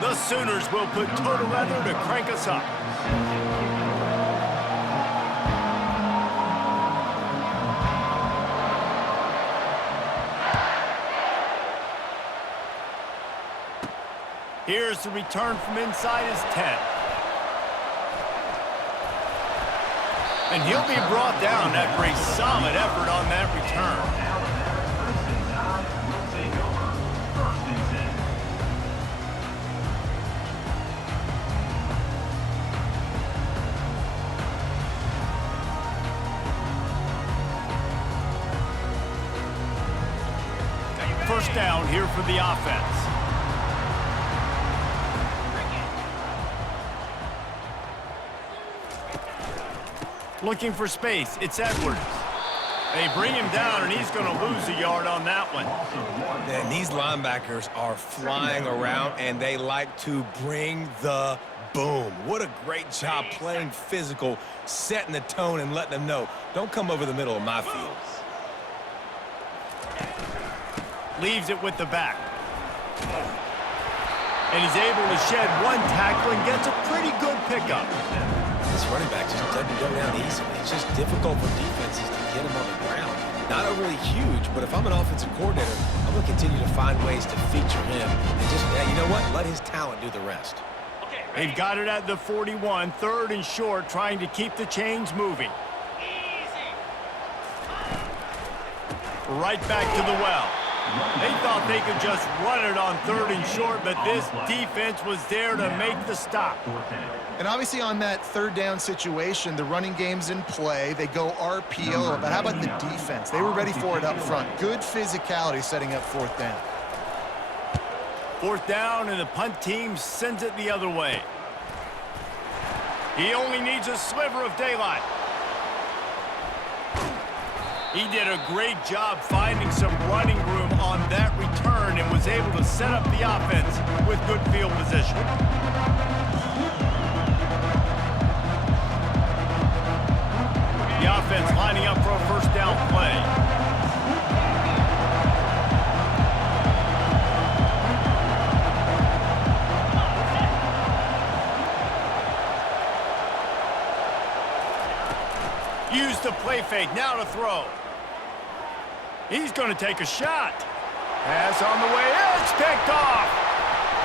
The Sooners will put total leather to crank us up. Here's the return from inside his 10. And he'll be brought down after a solid effort on that return. First down here for the offense. Looking for space. It's Edwards. They bring him down, and he's going to lose a yard on that one. Man, these linebackers are flying around, and they like to bring the boom. What a great job playing physical, setting the tone, and letting them know, don't come over the middle of my field. Leaves it with the back. And he's able to shed one tackle and gets a pretty good pickup. This running back just doesn't go down easily. It's just difficult for defenses to get him on the ground. Not overly huge, but if I'm an offensive coordinator, I'm going to continue to find ways to feature him. And just, yeah, you know what? Let his talent do the rest. They've got it at the 41, third and short, trying to keep the chains moving. Right back to the well. They thought they could just run it on third and short, but this defense was there to make the stop. And obviously on that third down situation, the running game's in play. They go RPO, but how about the defense? They were ready for it up front. Good physicality setting up fourth down. Fourth down, and the punt team sends it the other way. He only needs a sliver of daylight. He did a great job finding some running room on that return and was able to set up the offense with good field position. The offense lining up for a first down play. Use the play fake, now to throw. He's going to take a shot. Pass on the way, it's picked off.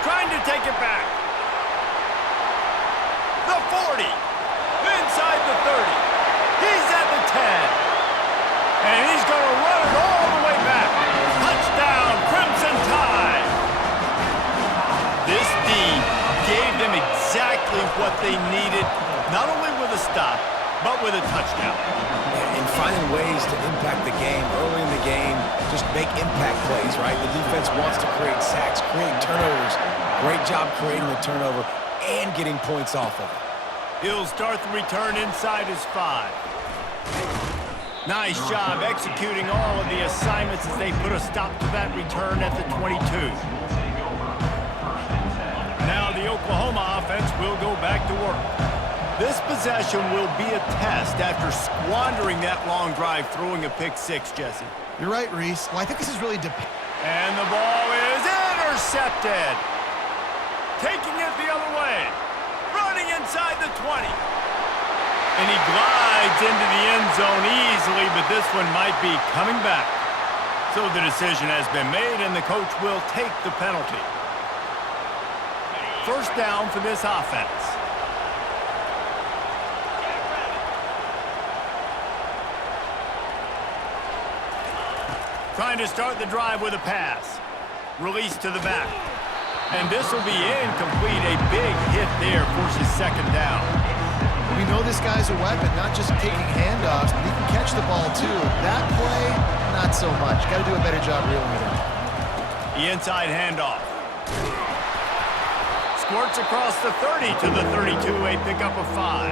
Trying to take it back. The 40, inside the 30. He's at the 10. And he's going to run it all the way back. Touchdown, Crimson Tide. This D gave them exactly what they needed, not only with a stop, but with a touchdown. And finding ways to impact the game early in the game, just make impact plays, right? The defense wants to create sacks, create turnovers. Great job creating the turnover and getting points off of it. He'll start the return inside his 5. Nice job executing all of the assignments as they put a stop to that return at the 22. Now the Oklahoma offense will go back to work. This possession will be a test after squandering that long drive, throwing a pick 6, Jesse. You're right, Reese. Well, I think this is really And the ball is intercepted. Taking it the other way. Running inside the 20. And he glides into the end zone easily, but this one might be coming back. So the decision has been made, and the coach will take the penalty. First down for this offense. Trying to start the drive with a pass. Release to the back. And this will be incomplete. A big hit there forces second down. We know this guy's a weapon, not just taking handoffs, but he can catch the ball too. That play, not so much. Got to do a better job reeling it in. The inside handoff. Squirts across the 30 to the 32, a pickup of 5.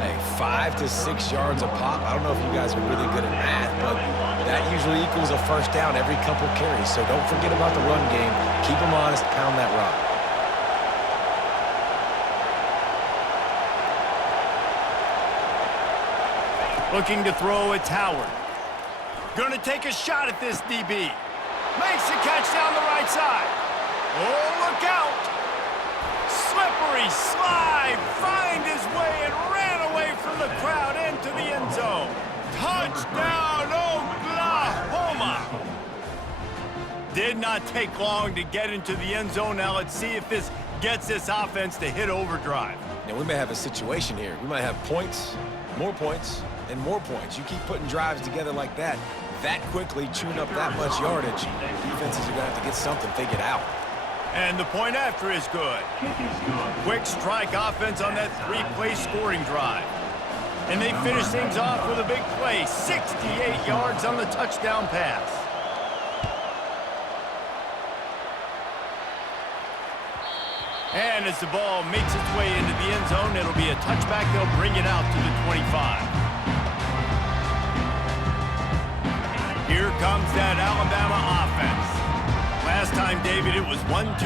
Hey, 5 to 6 yards a pop. I don't know if you guys are really good at math, but that usually equals a first down every couple carries. So don't forget about the run game. Keep them honest, pound that rock. Looking to throw, it's Howard. Going to take a shot at this DB. Makes the catch down the right side. Oh, look out. Slippery slide, find his way and ran away from the crowd into the end zone. Touchdown, Oklahoma! Did not take long to get into the end zone. Now let's see if this gets this offense to hit overdrive. Now, we may have a situation here. We might have points, and more points. You keep putting drives together like that quickly, chewing up that much yardage, defenses are going to have to get something figured out. And the point after is good. Quick strike offense on that three-play scoring drive. And they finish things off with a big play, 68 yards on the touchdown pass. And as the ball makes its way into the end zone, it'll be a touchback. They'll bring it out to the 25. Here comes that Alabama offense. Last time, David, it was 1-2-3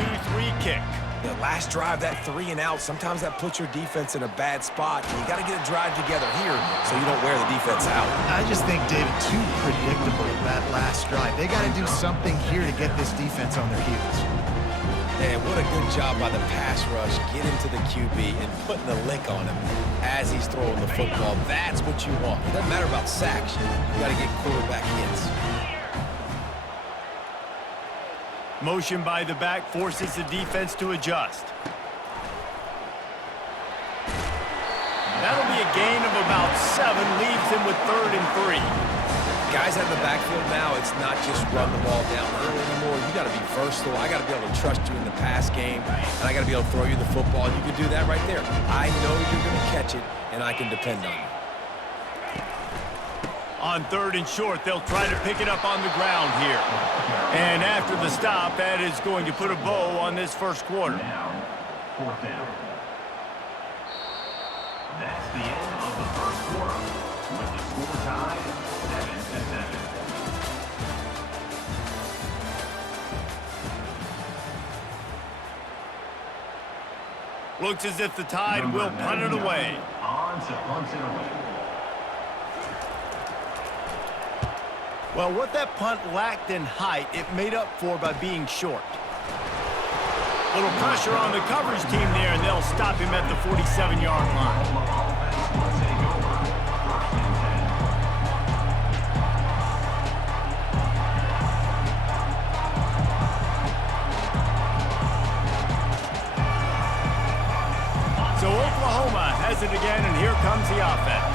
kick. The last drive, that 3 and out, sometimes that puts your defense in a bad spot. And you got to get a drive together here so you don't wear the defense out. I just think, David, too predictable, that last drive. They got to do something here to get this defense on their heels. Man, what a good job by the pass rush, getting to the QB and putting a lick on him as he's throwing the football. That's what you want. It doesn't matter about sacks. You got to get quarterback hits. Motion by the back forces the defense to adjust. That'll be a gain of about 7, leaves him with 3rd and 3. Guys out in the backfield now, it's not just run the ball downhill anymore. You got to be versatile. I got to be able to trust you in the pass game, and I got to be able to throw you the football. You can do that right there. I know you're going to catch it, and I can depend on you. On 3rd and short, they'll try to pick it up on the ground here. And after the stop, that is going to put a bow on this first quarter. Now, 4th down. That's the end of the first quarter, with the score tied 7-7. Looks as if the Tide will punt it away. On to punt it away. Well, what that punt lacked in height, it made up for by being short. Little pressure on the coverage team there, and they'll stop him at the 47-yard line. So Oklahoma has it again, and here comes the offense.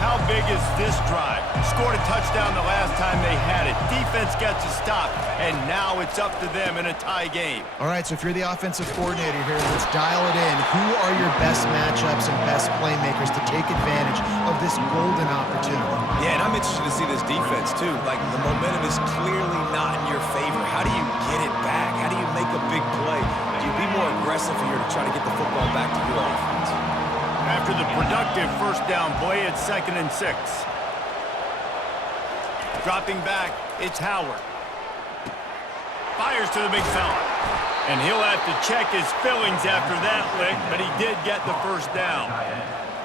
How big is this drive? Scored a touchdown the last time they had it. Defense gets a stop, and now it's up to them in a tie game. All right, so if you're the offensive coordinator here, let's dial it in. Who are your best matchups and best playmakers to take advantage of this golden opportunity? Yeah, and I'm interested to see this defense, too. Like, the momentum is clearly not in your favor. How do you get it back? How do you make a big play? Do you be more aggressive here to try to get the football back to your offense? After the productive first down play, it's 2nd and 6. Dropping back, it's Howard. Fires to the big fella. And he'll have to check his fillings after that lick, but he did get the first down.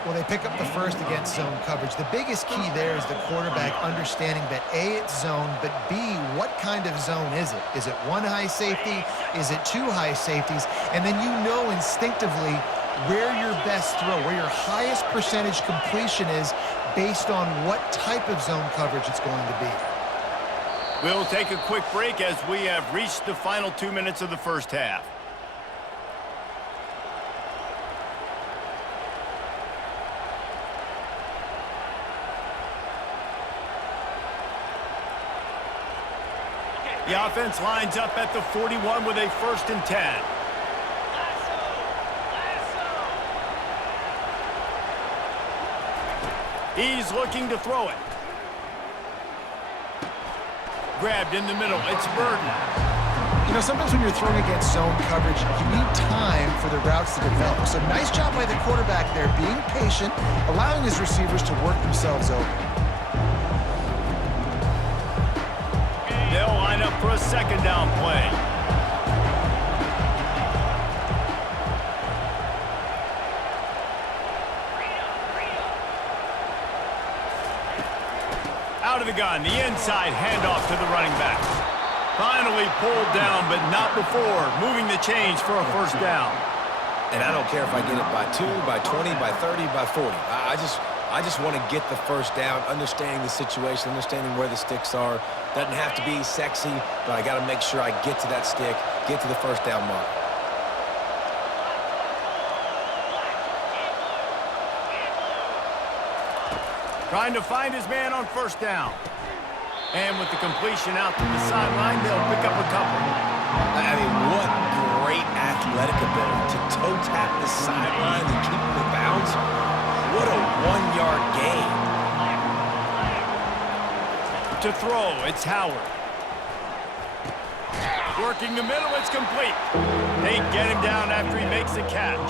Well, they pick up the first against zone coverage. The biggest key there is the quarterback understanding that A, it's zone, but B, what kind of zone is it? Is it 1 high safety? Is it 2 high safeties? And then you know instinctively where your best throw, where your highest percentage completion is based on what type of zone coverage it's going to be. We'll take a quick break as we have reached the final 2 minutes of the first half. The offense lines up at the 41 with a 1st and 10. He's looking to throw it. Grabbed in the middle. It's Burden. You know, sometimes when you're throwing against zone coverage, you need time for the routes to develop. So nice job by the quarterback there, being patient, allowing his receivers to work themselves open. They'll line up for a 2nd down play. Out of the gun, the inside handoff to the running back. Finally pulled down, but not before moving the chains for a 1st down. And I don't care if I get it by 2, by 20, by 30, by 40. I just want to get the first down, understanding the situation, understanding where the sticks are. Doesn't have to be sexy, but I got to make sure I get to that stick, get to the first down mark. Trying to find his man on first down. And with the completion out to the sideline, they'll pick up a couple. I mean, what great athletic ability to toe tap the sideline and keep him in bounds. What a 1-yard gain. To throw, it's Howard. Working the middle, it's complete. They get him down after he makes the catch.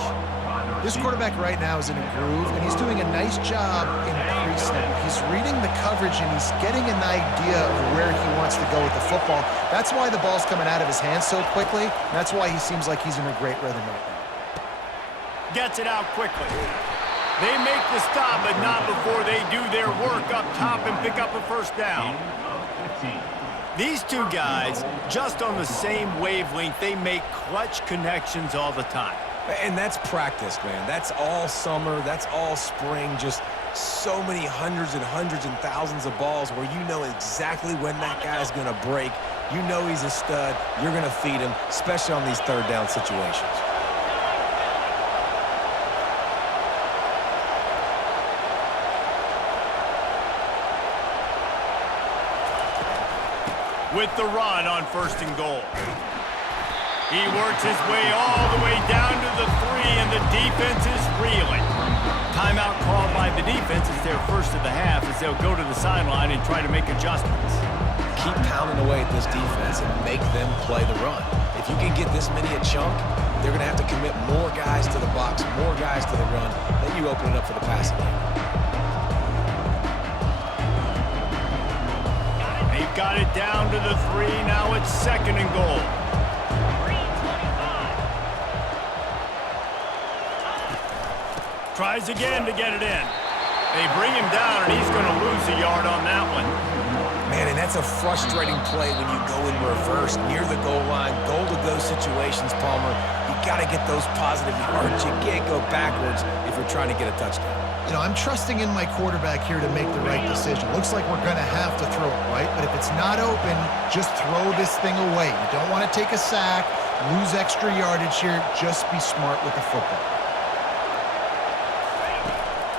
This quarterback right now is in a groove, and he's doing a nice job in pre-snap. He's reading the coverage, and he's getting an idea of where he wants to go with the football. That's why the ball's coming out of his hands so quickly. That's why he seems like he's in a great rhythm right now. Gets it out quickly. They make the stop, but not before they do their work up top and pick up a first down. These two guys, just on the same wavelength, they make clutch connections all the time. And that's practice, man. That's all summer. That's all spring. Just so many hundreds and thousands of balls where you know exactly when that guy's going to break. You know he's a stud. You're going to feed him, especially on these third down situations. With the run on first and goal. He works his way all the way down to the 3, and the defense is reeling. Timeout called by the defense. It's their first of the half as they'll go to the sideline and try to make adjustments. Keep pounding away at this defense and make them play the run. If you can get this many a chunk, they're going to have to commit more guys to the box, more guys to the run. Then you open it up for the passing game. They've got it down to the 3. Now it's second and goal. Tries again to get it in. They bring him down, and he's going to lose a yard on that one. Man, and that's a frustrating play when you go in reverse near the goal line. Goal-to-go situations, Palmer. You got to get those positive yards. You can't go backwards if you're trying to get a touchdown. You know, I'm trusting in my quarterback here to make the right decision. Looks like we're going to have to throw it, right? But if it's not open, just throw this thing away. You don't want to take a sack, lose extra yardage here. Just be smart with the football.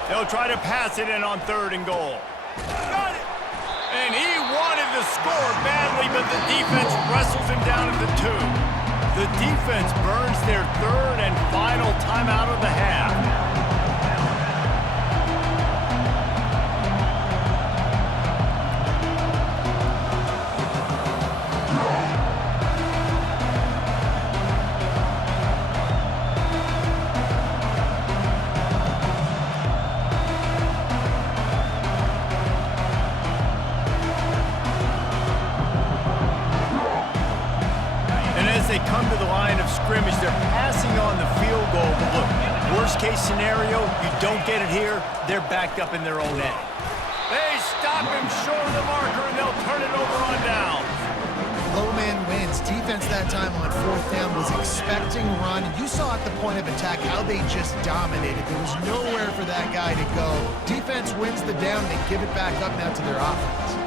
They'll try to pass it in on third and goal. Got it! And he wanted to score badly, but the defense wrestles him down at the 2. The defense burns their third and final timeout of the half. They come to the line of scrimmage. They're passing on the field goal. But look, worst case scenario, you don't get it here, they're backed up in their own end. They stop him short of the marker, and they'll turn it over on down. Low man wins. Defense that time on fourth down was expecting run. You saw at the point of attack how they just dominated. There was nowhere for that guy to go. Defense wins the down. They give it back up now to their offense.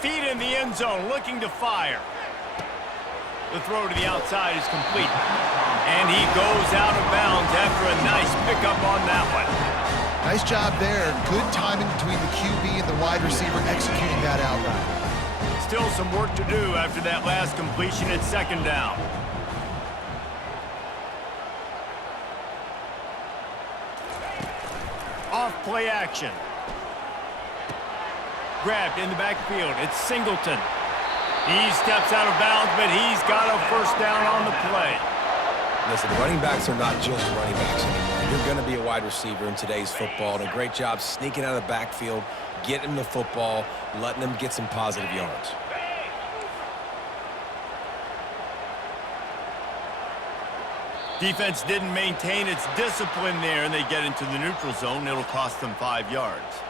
Feet in the end zone, looking to fire. The throw to the outside is complete. And he goes out of bounds after a nice pickup on that one. Nice job there. Good timing between the QB and the wide receiver executing that out route. Still some work to do after that last completion at second down. Off play action. Grabbed in the backfield. It's Singleton. He steps out of bounds, but he's got a first down on the play. Listen, running backs are not just running backs anymore. You're going to be a wide receiver in today's football. And a great job sneaking out of the backfield, getting the football, letting them get some positive yards. Defense didn't maintain its discipline there, and they get into the neutral zone. It'll cost them 5 yards.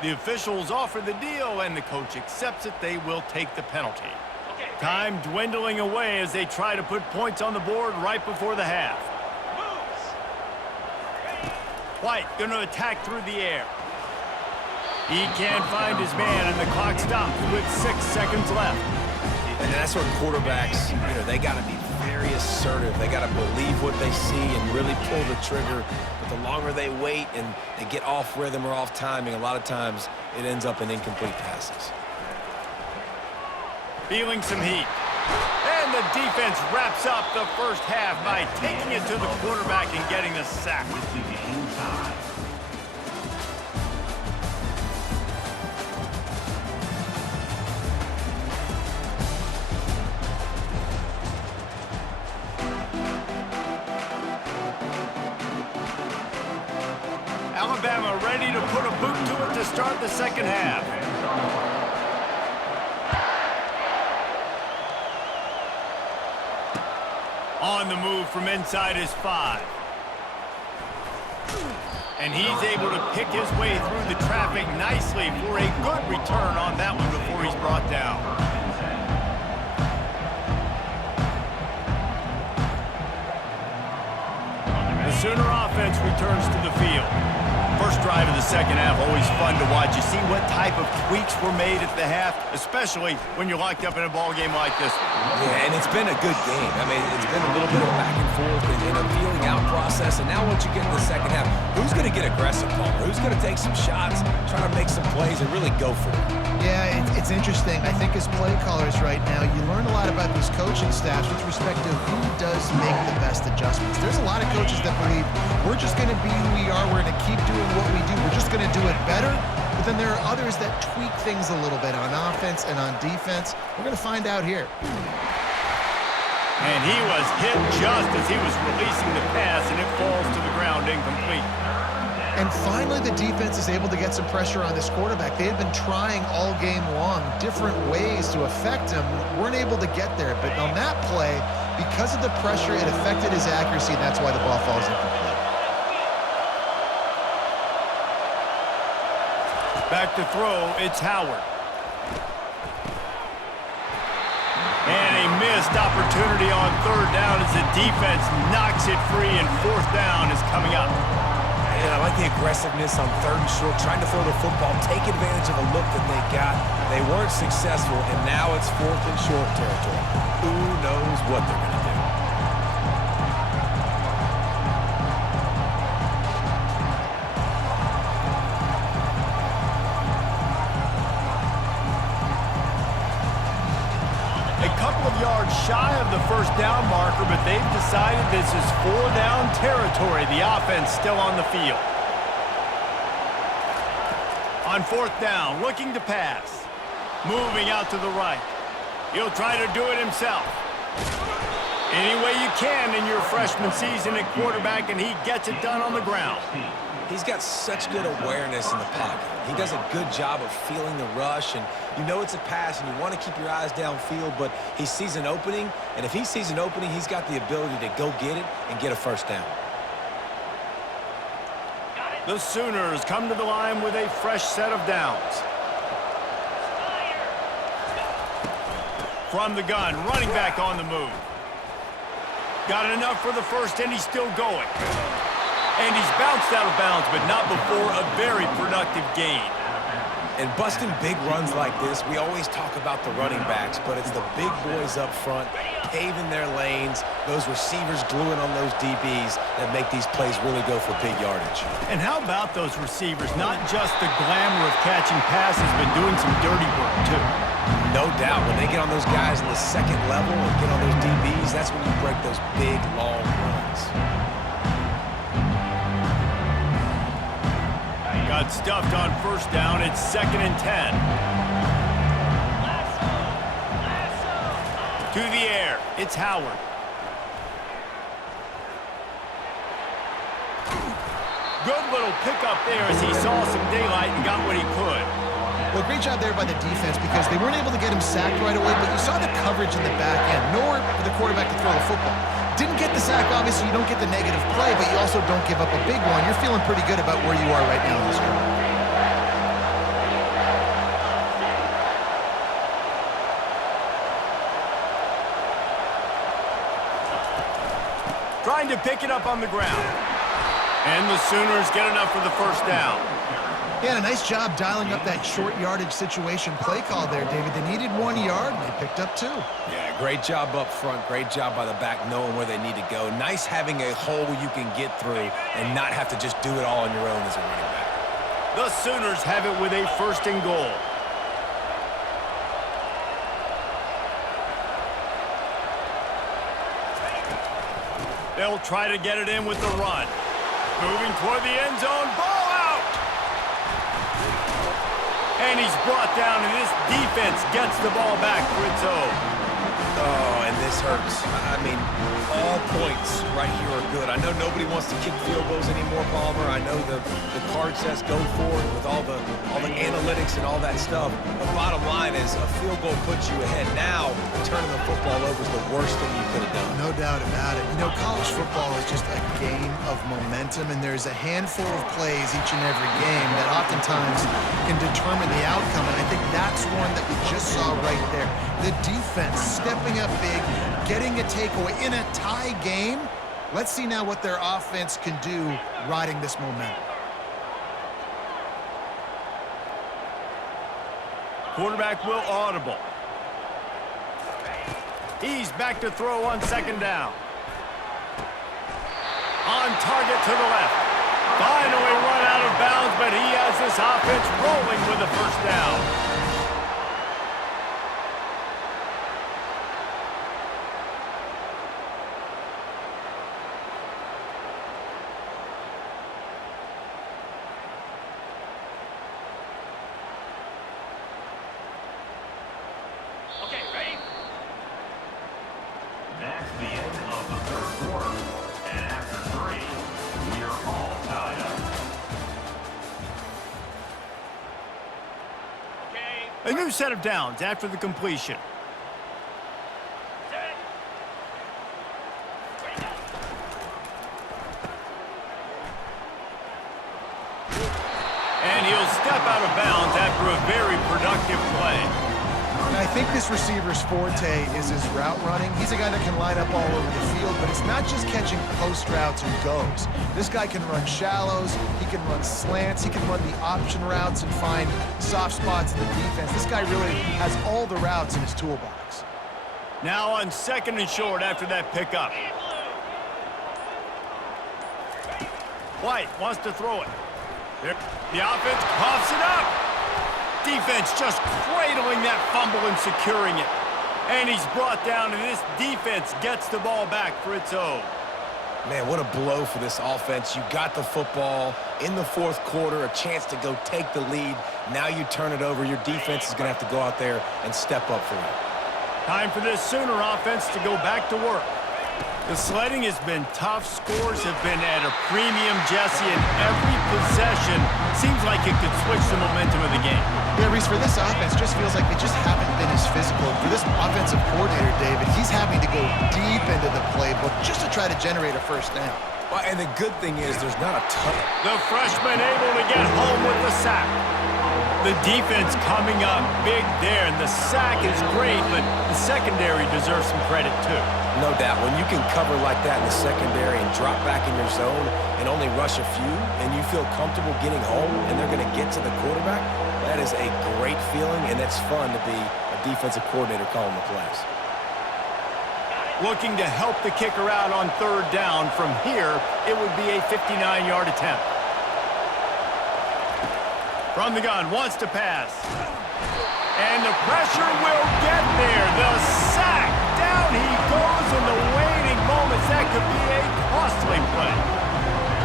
The officials offer the deal, and the coach accepts it. They will take the penalty. Time dwindling away as they try to put points on the board right before the half. White going to attack through the air. He can't find his man, and the clock stops with 6 seconds left. And that's where quarterbacks, they got to be very assertive. They got to believe what they see and really pull the trigger. But the longer they wait and they get off rhythm or off timing, a lot of times it ends up in incomplete passes. Feeling some heat. And the defense wraps up the first half by taking it to the quarterback and getting the sack. With the game time. Alabama ready to put a boot to it to start the second half. On the move from inside his 5. And he's able to pick his way through the traffic nicely for a good return on that one before he's brought down. The Sooner offense returns to the field. First drive of the second half, always fun to watch. You see what type of tweaks were made at the half, especially when you're locked up in a ball game like this one. Yeah, and it's been a good game. I mean, it's been a little bit of back and forth and a feeling out process. And now once you get in the second half, who's going to get aggressive, Palmer? Who's going to take some shots, try to make some plays, and really go for it? Yeah, it's interesting. I think as play callers right now, you learn a lot about these coaching staffs with respect to who does make the best adjustments. There's a lot of coaches that believe we're just going to be who we are. We're going to keep doing what we do. We're just going to do it better. But then there are others that tweak things a little bit on offense and on defense. We're going to find out here. And he was hit just as he was releasing the pass, and it falls to the ground incomplete. And finally, the defense is able to get some pressure on this quarterback. They had been trying all game long different ways to affect him. Weren't able to get there. But on that play, because of the pressure, it affected his accuracy, and that's why the ball falls incomplete. Back to throw, it's Howard. And a missed opportunity on third down as the defense knocks it free, and fourth down is coming up. And I like the aggressiveness on third and short, trying to throw the football, take advantage of a look that they got. They weren't successful, and now it's fourth and short territory. Who knows what they're going to do? A couple of yards shy of the first down marker, but they've decided this is 4-down territory. The offense still on the field. On fourth down, looking to pass. Moving out to the right. He'll try to do it himself. Any way you can in your freshman season at quarterback, and he gets it done on the ground. He's got such good awareness in the pocket. He does a good job of feeling the rush, and you know it's a pass, and you want to keep your eyes downfield, but he sees an opening, and if he sees an opening, he's got the ability to go get it and get a first down. The Sooners come to the line with a fresh set of downs. From the gun, running back on the move. Got enough for the first, and he's still going. And he's bounced out of bounds, but not before a very productive gain. And busting big runs like this, we always talk about the running backs, but it's the big boys up front, paving their lanes, those receivers gluing on those DBs that make these plays really go for big yardage. And how about those receivers? Not just the glamour of catching passes, but doing some dirty work, too. No doubt. When they get on those guys in the second level and get on those DBs, that's when you break those big, long runs. Got stuffed on first down. It's 2nd and 10. To the air. It's Howard. Good little pickup there as he saw some daylight and got what he could. Well, great job there by the defense because they weren't able to get him sacked right away, but you saw the coverage in the back end. Nowhere for the quarterback to throw the football. Didn't get the sack, obviously you don't get the negative play, but you also don't give up a big one. You're feeling pretty good about where you are right now in this drive. trying to pick it up on the ground. And the Sooners get enough for the first down. Yeah, and a nice job dialing up that short yardage situation play call there, David. They needed 1 yard, and they picked up 2. Yeah, great job up front. Great job by the back knowing where they need to go. Nice having a hole you can get through and not have to just do it all on your own as a running back. The Sooners have it with a 1st and goal. They'll try to get it in with the run. Moving toward the end zone. Ball out! And he's brought down, and this defense gets the ball back for its own. Oh, and this hurts. I mean, all points right here are good. I know nobody wants to kick field goals anymore, Palmer. I know the card says go for it with all the analytics and all that stuff. The bottom line is a field goal puts you ahead. Now, turning the football over is the worst thing you could have done. No doubt about it. You know, college football is just a game of momentum, and there's a handful of plays each and every game that oftentimes can determine the outcome, and I think that's one that we just saw right there. The defense stepping up big, getting a takeaway in a tie game. Let's see now what their offense can do riding this momentum. Quarterback will audible. He's back to throw on 2nd down. On target to the left. Finally run out of bounds, but he has this offense rolling with the 1st down. Okay, ready? That's the end of the 3rd quarter. And after 3, we are all tied up. Okay. A new set of downs after the completion. And he'll step out of bounds after a very productive play. And I think this receiver's forte is his route running. He's a guy that can line up all over the field, but it's not just catching post routes and goes. This guy can run shallows, he can run slants, he can run the option routes and find soft spots in the defense. This guy really has all the routes in his toolbox. Now on 2nd and short after that pickup. White wants to throw it. The offense coughs it up. Defense just cradling that fumble and securing it. And he's brought down, and this defense gets the ball back for its own. Man, what a blow for this offense. You got the football in the 4th quarter, a chance to go take the lead. Now you turn it over. Your defense is going to have to go out there and step up for you. Time for this Sooner offense to go back to work. The sledding has been tough. Scores have been at a premium, Jesse, and every possession seems like it could switch the momentum of the game. Yeah, Reese, for this offense, just feels like they just haven't been as physical. For this offensive coordinator, David, he's having to go deep into the playbook just to try to generate a 1st down. Well, and the good thing is there's not a ton. The freshman able to get home with the sack. The defense coming up big there, and the sack is great, but the secondary deserves some credit too. No doubt. When you can cover like that in the secondary and drop back in your zone and only rush a few, and you feel comfortable getting home and they're going to get to the quarterback, that is a great feeling, and it's fun to be a defensive coordinator calling the plays. Looking to help the kicker out on 3rd down. From here, it would be a 59-yard attempt. From the gun, wants to pass. And the pressure will get there. The sack. Down he goes in the waiting moments. That could be a costly play.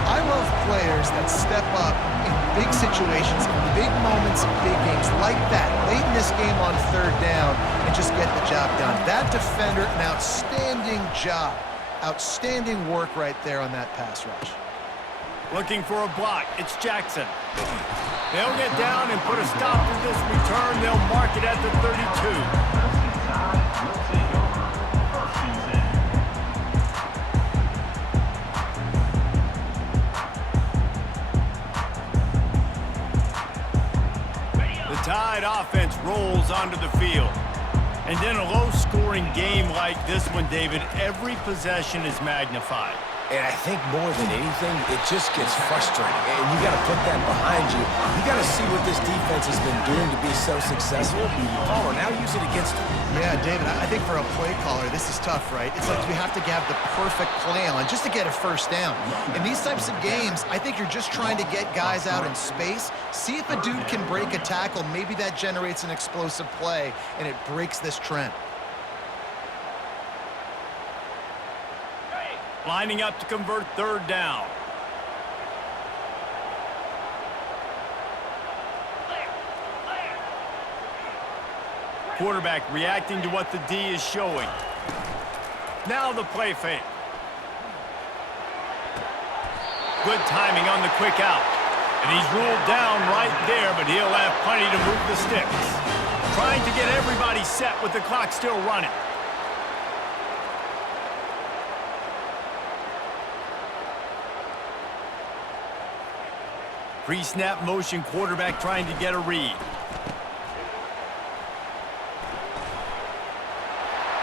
I love players that step up in big situations, in big moments, in big games like that. Late in this game on 3rd down and just get the job done. That defender, an outstanding job. Outstanding work right there on that pass rush. Looking for a block. It's Jackson. They'll get down and put a stop to this return. They'll mark it at the 32. The Tide offense rolls onto the field. And in a low-scoring game like this one, David, every possession is magnified. And I think more than anything, it just gets frustrating. And you got to put that behind you. You got to see what this defense has been doing to be so successful. Palmer, now use it against them. Yeah, David, I think for a play caller, this is tough, right? It's like you have to have the perfect play on just to get a first down. In these types of games, I think you're just trying to get guys out in space, see if a dude can break a tackle. Maybe that generates an explosive play, and it breaks this trend. Lining up to convert third down. Quarterback reacting to what the D is showing. Now the play fake. Good timing on the quick out. And he's ruled down right there, but he'll have plenty to move the sticks. Trying to get everybody set with the clock still running. Pre-snap motion, quarterback trying to get a read.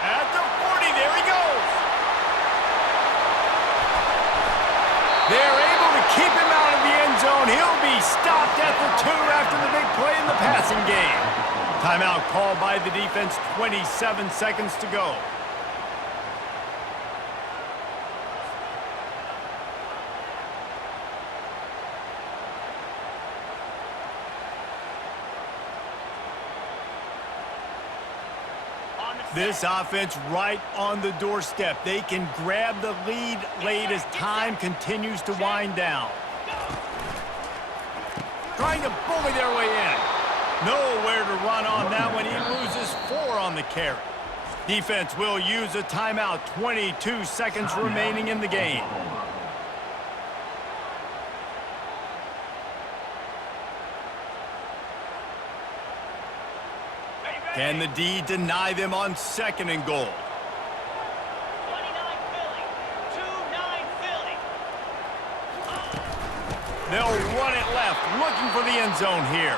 At the 40, there he goes. They're able to keep him out of the end zone. He'll be stopped at the 2 after the big play in the passing game. Timeout called by the defense, 27 seconds to go. This offense right on the doorstep. They can grab the lead late as time continues to wind down. Trying to bully their way in. Nowhere to run on that one. He loses 4 on the carry. Defense will use a timeout. 22 seconds remaining in the game. Can the D deny them on 2nd and goal? 29 Philly. 2-9 Philly. They'll run it left, looking for the end zone here.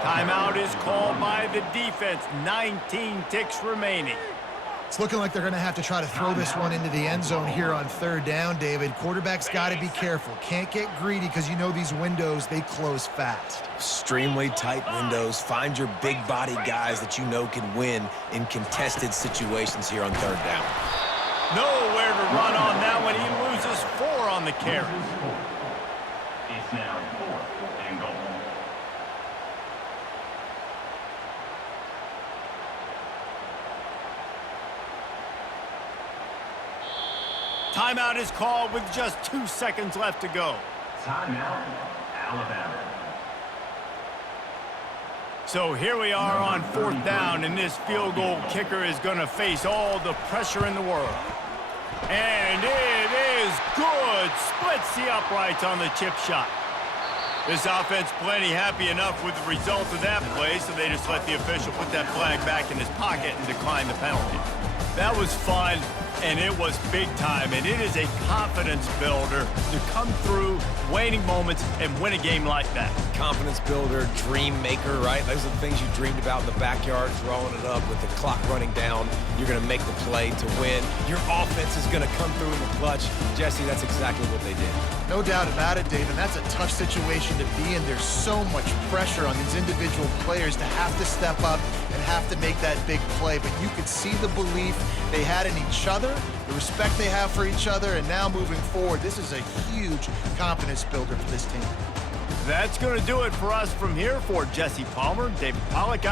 Timeout is called by the defense. 19 ticks remaining. It's looking like they're going to have to try to throw this one into the end zone here on 3rd down, David. Quarterback's got to be careful. Can't get greedy because you know these windows, they close fast. Extremely tight windows. Find your big body guys that you know can win in contested situations here on 3rd down. Nowhere to run on that one. He loses 4 on the carry. It's now 4th and goal. Timeout is called with just 2 seconds left to go. Timeout, Alabama. So here we are on 4th down, and this field goal kicker is going to face all the pressure in the world. And it is good. Splits the uprights on the chip shot. This offense plenty happy enough with the result of that play, so they just let the official put that flag back in his pocket and decline the penalty. That was fun, and it was big time, and it is a confidence builder to come through waning moments and win a game like that. Confidence builder, dream maker, right? Those are the things you dreamed about in the backyard, drawing it up with the clock running down. You're going to make the play to win. Your offense is going to come through in the clutch. Jesse, that's exactly what they did. No doubt about it, Dave, and that's a tough situation to be in. There's so much pressure on these individual players to have to step up and have to make that big play, but you could see the belief they had in each other, the respect they have for each other, and now moving forward, this is a huge confidence builder for this team. That's going to do it for us from here. For Jesse Palmer, David Pollack,